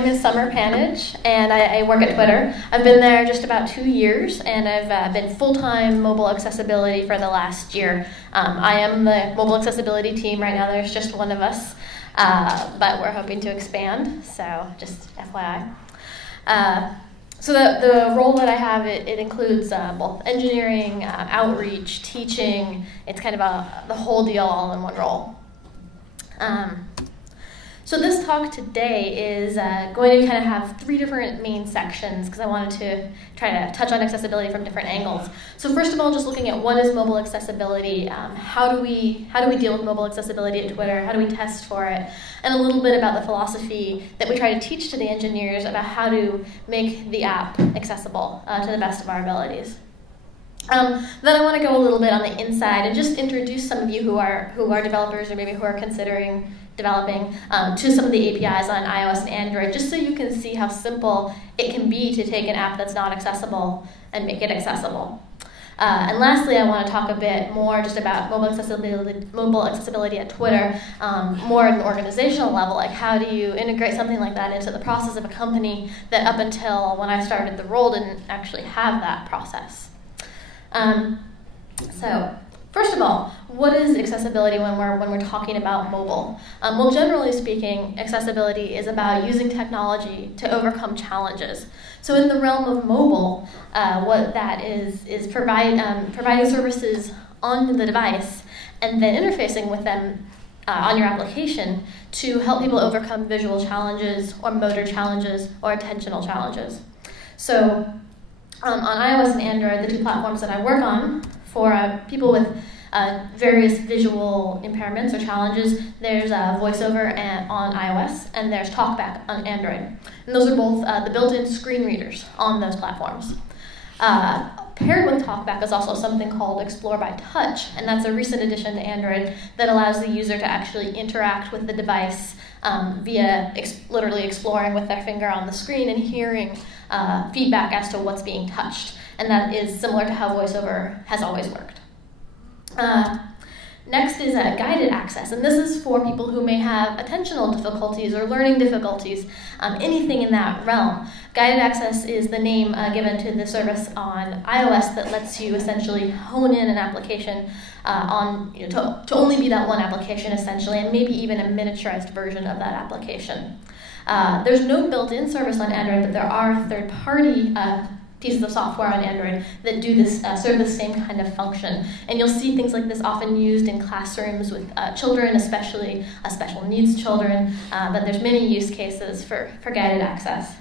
name is Sommer Panage, and I work at Twitter. I've been there just about 2 years, and I've been full-time mobile accessibility for the last year. I am the mobile accessibility team. Right now there's just one of us, but we're hoping to expand, so just FYI. So the role that I have, it includes both engineering, outreach, teaching. It's kind of the whole deal all in one role. So this talk today is going to kind of have 3 different main sections because I wanted to try to touch on accessibility from different angles. So first of all, just looking at what is mobile accessibility, how do we deal with mobile accessibility at Twitter, how do we test for it, and a little bit about the philosophy that we try to teach to the engineers about how to make the app accessible to the best of our abilities. Then I want to go a little bit on the inside and just introduce some of you who are developers or maybe who are considering developing to some of the APIs on iOS and Android, just so you can see how simple it can be to take an app that's not accessible and make it accessible. And lastly, I want to talk a bit more just about mobile accessibility at Twitter, more at an organizational level, like how do you integrate something like that into the process of a company that up until when I started the role didn't actually have that process. So first of all, what is accessibility when we're talking about mobile? Well, generally speaking, accessibility is about using technology to overcome challenges. So in the realm of mobile, what that is providing services on the device and then interfacing with them on your application to help people overcome visual challenges or motor challenges or attentional challenges. So on iOS and Android, the 2 platforms that I work on, for people with various visual impairments or challenges, there's VOICEOVER on iOS, and there's TALKBACK on Android. And those are both the built-in screen readers on those platforms. Paired with TALKBACK is also something called Explore by Touch, and that's a recent addition to Android that allows the user to actually interact with the device via literally exploring with their finger on the screen and hearing feedback as to what's being touched. And that is similar to how VOICEOVER has always worked. Next is guided access, and this is for people who may have attentional difficulties or learning difficulties, anything in that realm. Guided access is the name given to the service on iOS that lets you essentially hone in an application to only be that one application essentially, and maybe even a miniaturized version of that application. There's no built-in service on Android, but there are third-party pieces of software on Android that do this, serve the same kind of function. And you'll see things like this often used in classrooms with children, especially special needs children, but there's many use cases for guided access.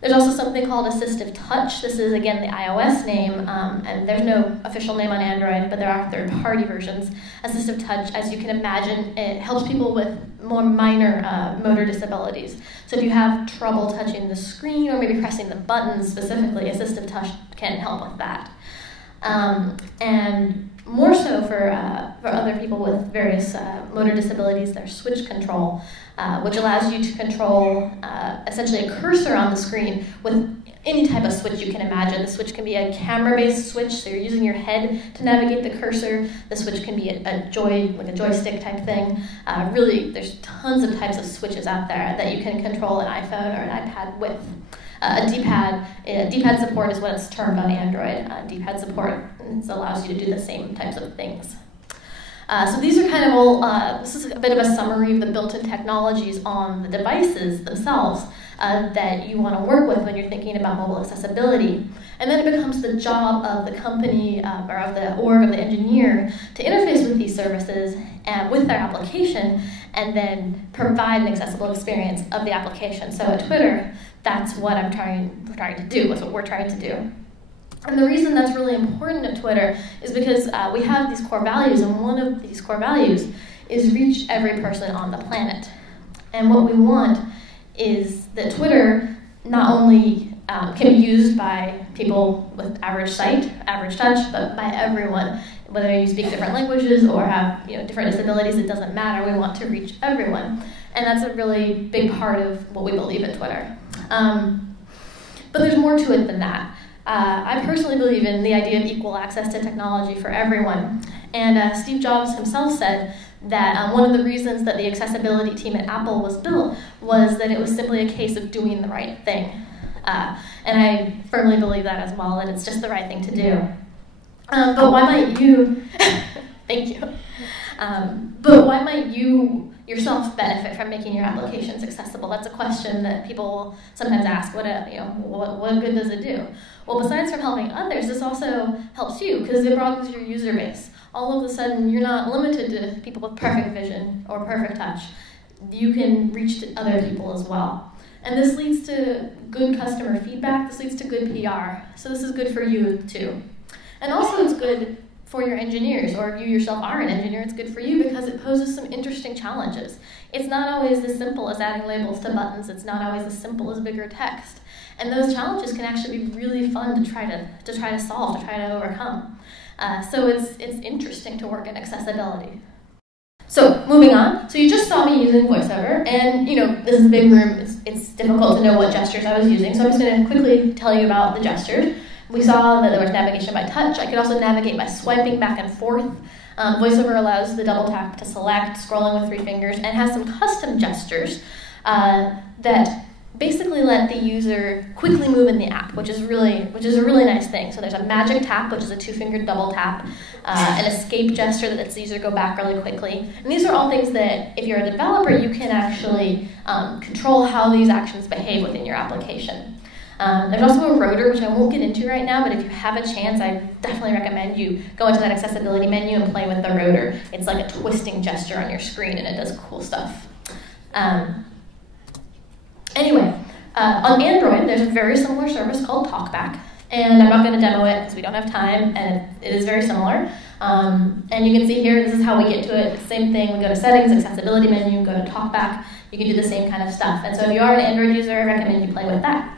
There's also something called Assistive Touch. This is, again, the iOS name, and there's no official name on Android, but there are third-party versions. Assistive Touch, as you can imagine, it helps people with more minor motor disabilities. So if you have trouble touching the screen or maybe pressing the buttons specifically, Assistive Touch can help with that. And more so for other people with various motor disabilities, there's switch control, which allows you to control essentially a cursor on the screen with any type of switch you can imagine. The switch can be a camera-based switch, so you're using your head to navigate the cursor. The switch can be a joystick type thing. Really, there's tons of types of switches out there that you can control an iPhone or an iPad with. D-pad support is what it's termed on Android. D-pad support allows you to do the same types of things. So these are kind of all, this is a bit of a summary of the built-in technologies on the devices themselves that you want to work with when you're thinking about mobile accessibility. And then it becomes the job of the company or of the org, of the engineer, to interface with these services with their application and then provide an accessible experience of the application. So at Twitter, that's what we're trying to do. That's what we're trying to do. And the reason that's really important at Twitter is because we have these core values, and one of these core values is reach every person on the planet. And what we want is that Twitter not only can be used by people with average sight, average touch, but by everyone. Whether you speak different languages or have different disabilities, it doesn't matter. We want to reach everyone. And that's a really big part of what we believe at Twitter. But there's more to it than that. I personally believe in the idea of equal access to technology for everyone. And Steve Jobs himself said that one of the reasons that the accessibility team at Apple was built was that it was simply a case of doing the right thing. And I firmly believe that as well, that it's just the right thing to do. But why might you, thank you, but why might you yourself benefit from making your applications accessible? That's a question that people sometimes ask. What good does it do? Well, besides from helping others, this also helps you because it broadens your user base. All of a sudden, you're not limited to people with perfect vision or perfect touch. You can reach to other people as well. And this leads to good customer feedback. This leads to good PR. So this is good for you too. And also it's good for your engineers, or if you yourself are an engineer, it's good for you because it poses some interesting challenges. It's not always as simple as adding labels to buttons. It's not always as simple as bigger text. And those challenges can actually be really fun to try to solve, to try to overcome. So it's interesting to work in accessibility. So moving on. So you just saw me using VOICEOVER, and this is a big room. It's difficult to know what gestures I was using, so I'm just going to quickly tell you about the gestures. We saw that there was navigation by touch. I could also navigate by swiping back and forth. VOICEOVER allows the double tap to select, scrolling with 3 fingers, and has some custom gestures that basically let the user quickly move in the app, which is a really nice thing. So there's a magic tap, which is a 2-fingered double tap, an escape gesture that lets the user go back really quickly. And these are all things that, if you're a developer, you can actually control how these actions behave within your application. There's also a rotor, which I won't get into right now, but if you have a chance, I definitely recommend you go into that accessibility menu and play with the rotor. It's like a twisting gesture on your screen, and it does cool stuff. Anyway, on Android, there's a very similar service called TALKBACK, and I'm not going to demo it because we don't have time, and it is very similar. And you can see here, this is how we get to it. It's the same thing. We go to Settings, Accessibility menu, go to TALKBACK. You can do the same kind of stuff. And so if you are an Android user, I recommend you play with that.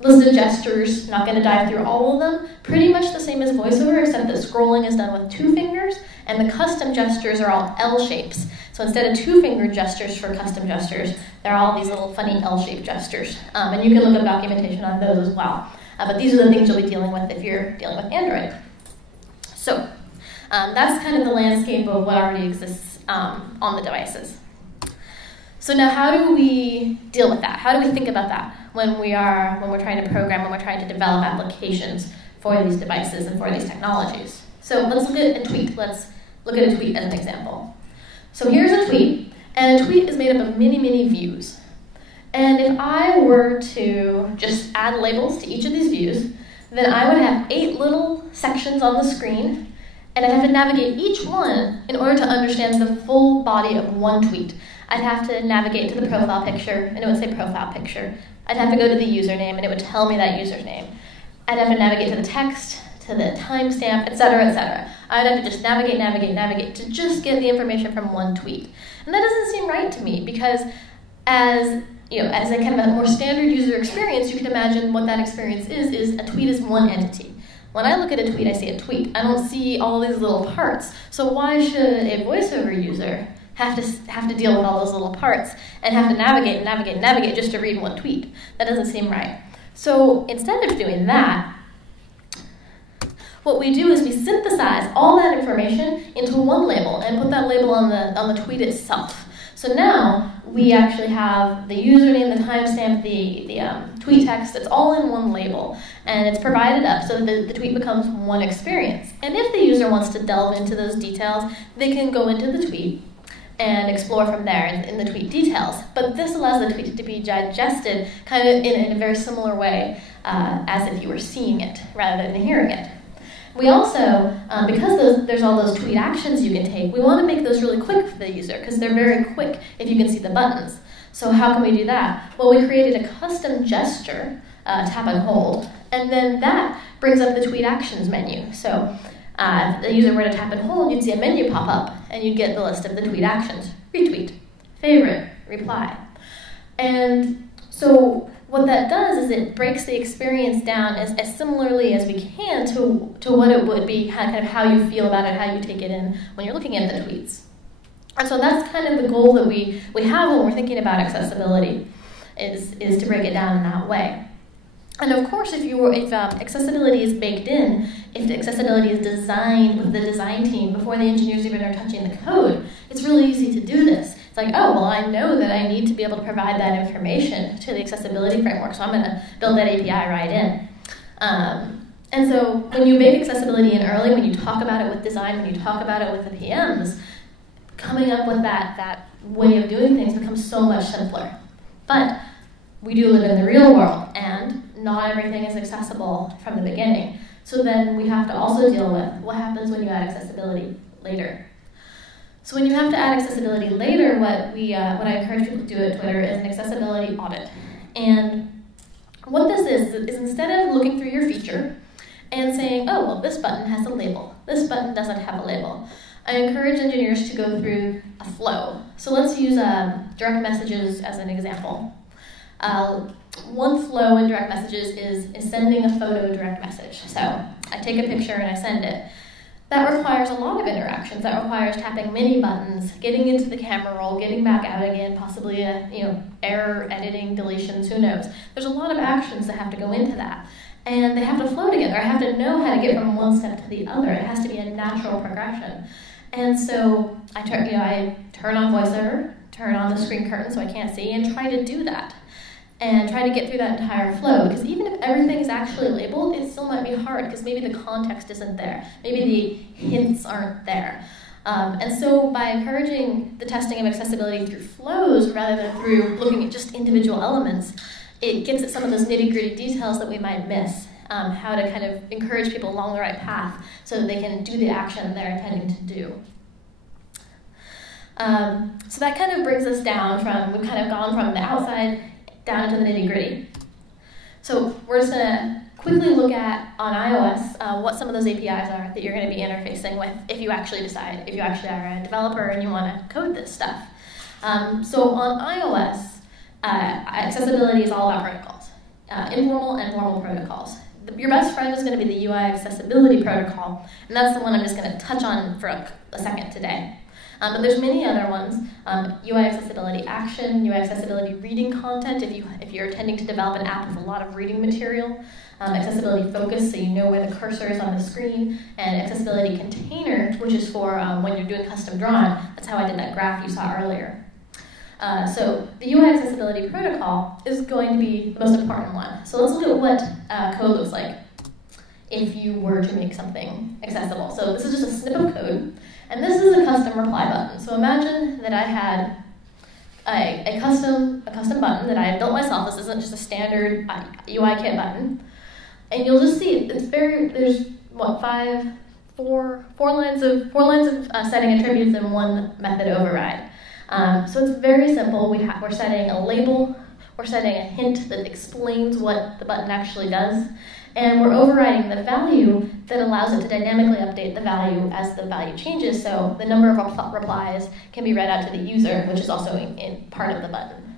List of gestures, not going to dive through all of them. Pretty much the same as VOICEOVER, except that scrolling is done with 2 fingers, and the custom gestures are all L shapes. So instead of 2-fingered gestures for custom gestures, they're all these little funny L-shaped gestures. And you can look up documentation on those as well. But these are the things you'll be dealing with if you're dealing with Android. So that's kind of the landscape of what already exists on the devices. So now how do we deal with that? How do we think about that when we're trying to program, when we're trying to develop applications for these devices and for these technologies? So let's look at a tweet. Let's look at a tweet as an example. So here's a tweet, and a tweet is made up of many, many views. And if I were to just add labels to each of these views, then I would have 8 little sections on the screen, and I'd have to navigate each one in order to understand the full body of one tweet. I'd have to navigate to the profile picture, and it would say profile picture. I'd have to go to the username, and it would tell me that user's name. I'd have to navigate to the text, to the timestamp, etc., etc. I'd have to just navigate to just get the information from one tweet. And that doesn't seem right to me because as a kind of a more standard user experience, you can imagine what that experience is a tweet is one entity. When I look at a tweet, I see a tweet. I don't see all these little parts. So why should a VOICEOVER user have to deal with all those little parts and have to navigate just to read one tweet? That doesn't seem right. So instead of doing that, what we do is we synthesize all that information into one label and put that label on the tweet itself. So now we actually have the username, the timestamp, the tweet text. It's all in one label, and it's provided up so that the tweet becomes one experience. And if the user wants to delve into those details, they can go into the tweet and explore from there in the tweet details. But this allows the tweet to be digested kind of in a very similar way as if you were seeing it rather than hearing it. We also, because there's all those tweet actions you can take, we want to make those really quick for the user because they're very quick if you can see the buttons. So how can we do that? Well, we created a custom gesture, tap and hold, and then that brings up the tweet actions menu. So if the user were to tap and hold, you'd see a menu pop up, and you'd get the list of the tweet actions: retweet, favorite, reply. And so what that does is it breaks the experience down as similarly as we can to what it would be, kind of how you feel about it, how you take it in when you're looking at the tweets. And so that's kind of the goal that we have when we're thinking about accessibility, is to break it down in that way. And of course, if accessibility is baked in, if if the accessibility is designed with the design team before the engineers even are touching the code, it's really easy to do this. It's like, oh, well, I know that I need to be able to provide that information to the accessibility framework, so I'm going to build that API right in. And so when you make accessibility in early, when you talk about it with design, when you talk about it with the PMs, coming up with that way of doing things becomes so much simpler. But we do live in the real world, and not everything is accessible from the beginning. So then we have to also deal with what happens when you add accessibility later. So when you have to add accessibility later, what I encourage people to do at Twitter is an accessibility audit. And what this is instead of looking through your feature and saying, oh, well, this button has a label, this button doesn't have a label, I encourage engineers to go through a flow. So let's use direct messages as an example. One flow in direct messages is sending a photo direct message. So I take a picture and I send it. That requires a lot of interactions. That requires tapping many buttons, getting into the camera roll, getting back out again, possibly error, editing, deletions, who knows. There's a lot of actions that have to go into that. And they have to flow together. I have to know how to get from one step to the other. It has to be a natural progression. And so I turn on VOICEOVER, turn on the screen curtain so I can't see, and try to do that. And try to get through that entire flow. Because even if everything is actually labeled, it still might be hard because maybe the context isn't there. Maybe the hints aren't there. And so by encouraging the testing of accessibility through flows rather than through looking at just individual elements, it gets at some of those nitty-gritty details that we might miss. How to kind of encourage people along the right path so that they can do the action they're intending to do. So that kind of brings us down from, we've kind of gone from the outside down into the nitty-gritty. So we're just going to quickly look at, on iOS, what some of those APIs are that you're going to be interfacing with if you actually decide, if you actually are a developer and you want to code this stuff. So on iOS, accessibility is all about protocols, informal and formal protocols. Your best friend is going to be the UI accessibility protocol, and that's the one I'm just going to touch on for a second today. But there's many other ones, UI accessibility action, UI accessibility reading content if you're intending to develop an app with a lot of reading material, accessibility focus so you know where the cursor is on the screen, and accessibility container, which is for when you're doing custom drawing. That's how I did that graph you saw earlier. So the UI accessibility protocol is going to be the most important one. So let's look at what code looks like if you were to make something accessible. So this is just a snip of code, and this is a custom reply button. So imagine that I had a custom button that I had built myself. This isn't just a standard UI kit button, and you'll just see there's what four lines of setting attributes and one method override. So it's very simple. We're setting a label, we're setting a hint that explains what the button actually does, and we're overriding the value that allows it to dynamically update the value as the value changes, so the number of replies can be read out to the user, which is also in part of the button.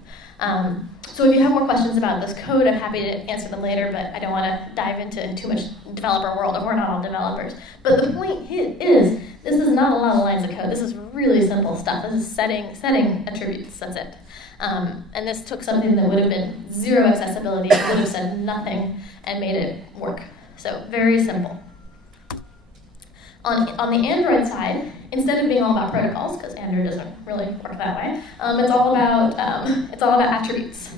So if you have more questions about this code, I'm happy to answer them later, but I don't want to dive into too much developer world, and we're not all developers. But the point is, this is not a lot of lines of code. This is really simple stuff. This is setting attributes, that's it. And this took something that would have been zero accessibility, it would have said nothing, and made it work. So very simple. On the Android side, instead of being all about protocols, because Android doesn't really work that way, it's all about attributes.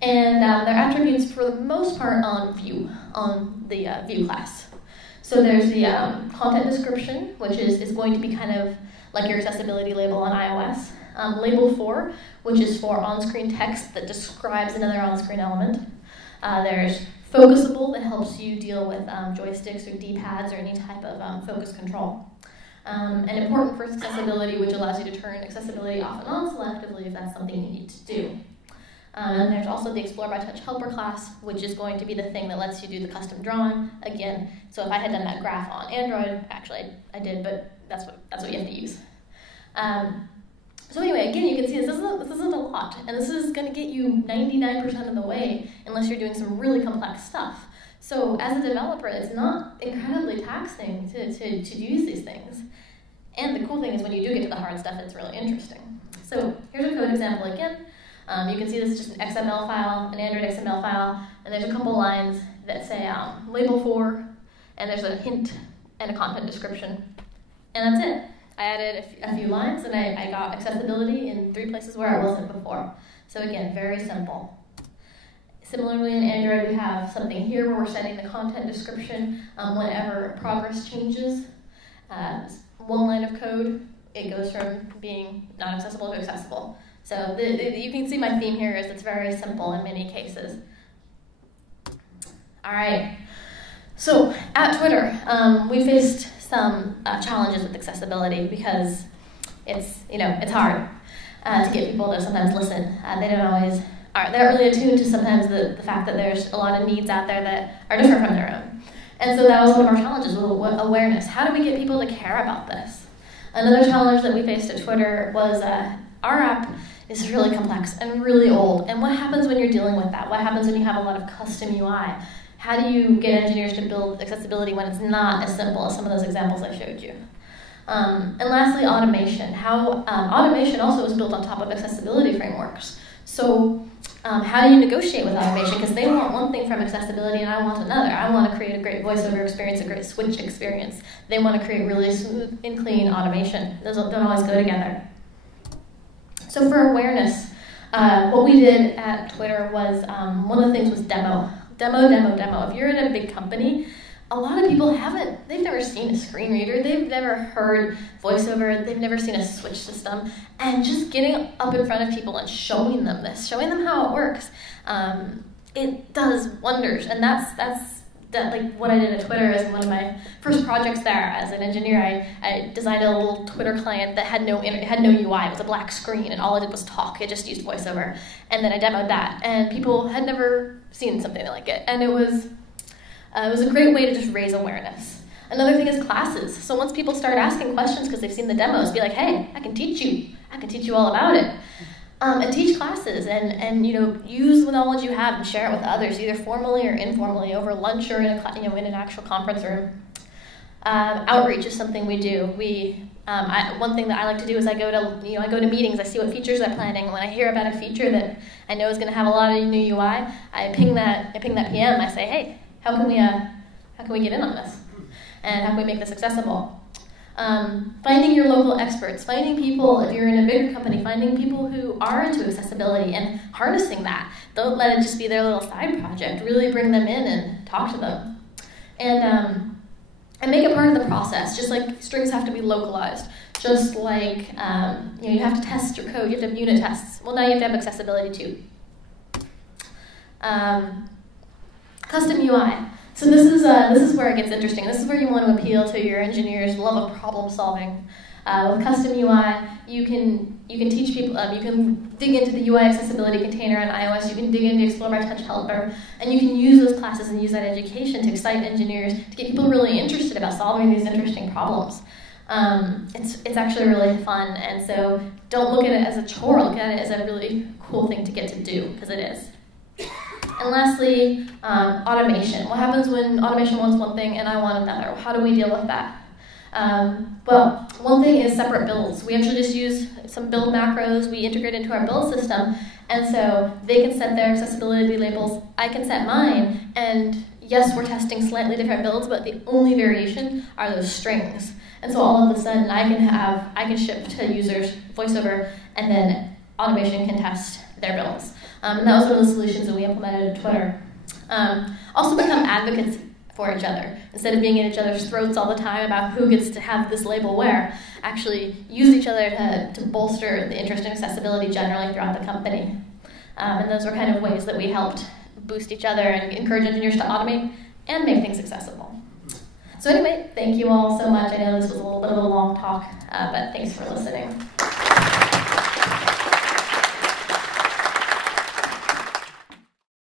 And they're attributes for the most part on View, on the View class. So there's the content description, which is going to be kind of like your accessibility label on iOS. Label 4, which is for on-screen text that describes another on-screen element. There's focusable, that helps you deal with joysticks or D-pads or any type of focus control. And important for accessibility, which allows you to turn accessibility off and on selectively if that's something you need to do. And there's also the Explore by Touch helper class, which is going to be the thing that lets you do the custom drawing. Again, so if I had done that graph on Android, actually I did, but that's what you have to use. So anyway, again, you can see this isn't a lot, and this is going to get you 99% of the way unless you're doing some really complex stuff. So as a developer, it's not incredibly taxing to use these things. And the cool thing is when you do get to the hard stuff, it's really interesting. So here's a code example again. You can see this is just an XML file, an Android XML file, and there's a couple lines that say label 4, and there's a hint and a content description. And that's it. I added a few lines, and I got accessibility in 3 places where I wasn't before. So again, very simple. Similarly, in Android, we have something here where we're setting the content description whenever progress changes. 1 line of code, it goes from being not accessible to accessible. So you can see my theme here is it's very simple in many cases. All right. So at Twitter, we faced some challenges with accessibility because it's hard to get people to sometimes listen. They don't always. They're really attuned to sometimes the fact that there's a lot of needs out there that are different from their own. And so that was one of our challenges with awareness. How do we get people to care about this? Another challenge that we faced at Twitter was our app is really complex and really old. And what happens when you're dealing with that? What happens when you have a lot of custom UI? How do you get engineers to build accessibility when it's not as simple as some of those examples I showed you? And lastly, automation. How automation also is built on top of accessibility frameworks. So how do you negotiate with automation? Because they want one thing from accessibility and I want another. I want to create a great voiceover experience, a great switch experience. They want to create really smooth and clean automation. Those don't always go together. So for awareness, what we did at Twitter was, one of the things was demo. If you're in a big company, a lot of people they've never seen a screen reader, they've never heard voiceover, they've never seen a switch system, and just getting up in front of people and showing them this, showing them how it works, it does wonders. And that's like what I did at Twitter as one of my first projects there as an engineer. I designed a little Twitter client that had no UI. It was a black screen, and all it did was talk. It just used voiceover, and then I demoed that, and people had never seen something like it, and it was a great way to just raise awareness. Another thing is classes. So once people start asking questions because they've seen the demos, be like, hey, I can teach you all about it. And teach classes and use the knowledge you have and share it with others, either formally or informally, over lunch or in an actual conference room. Outreach is something we do. One thing that I like to do is I go to meetings. I see what features they're planning. When I hear about a feature that I know is going to have a lot of new UI, I ping that PM. I say, hey, how can we get in on this? And how can we make this accessible? Finding your local experts, finding people, if you're in a bigger company, finding people who are into accessibility and harnessing that. Don't let it just be their little side project. Really bring them in and talk to them. And make it part of the process, just like strings have to be localized. Just like you have to test your code, you have to have unit tests. Well, now you have to have accessibility too. Custom UI. So this is where it gets interesting. This is where you want to appeal to your engineers' love of problem solving. With custom UI, you can teach people. You can dig into the UI accessibility container on iOS. You can dig into Explore by Touch Helper, and you can use those classes and use that education to excite engineers, to get people really interested about solving these interesting problems. It's actually really fun, and so don't look at it as a chore. Look at it as a really cool thing to get to do, because it is. And lastly, automation. What happens when automation wants one thing and I want another? How do we deal with that? Well, one thing is separate builds. We actually just use some build macros. We integrate into our build system, and so they can set their accessibility labels. I can set mine, and yes, we're testing slightly different builds, but the only variation are those strings. And so all of a sudden, I can ship to users VoiceOver, and then automation can test their builds. And that was one of the solutions that we implemented at Twitter. Also become advocates for each other. Instead of being in each other's throats all the time about who gets to have this label where, actually use each other to bolster the interest in accessibility generally throughout the company. And those were kind of ways that we helped boost each other and encourage engineers to automate and make things accessible. So anyway, thank you all so much. I know this was a little bit of a long talk, but thanks for listening.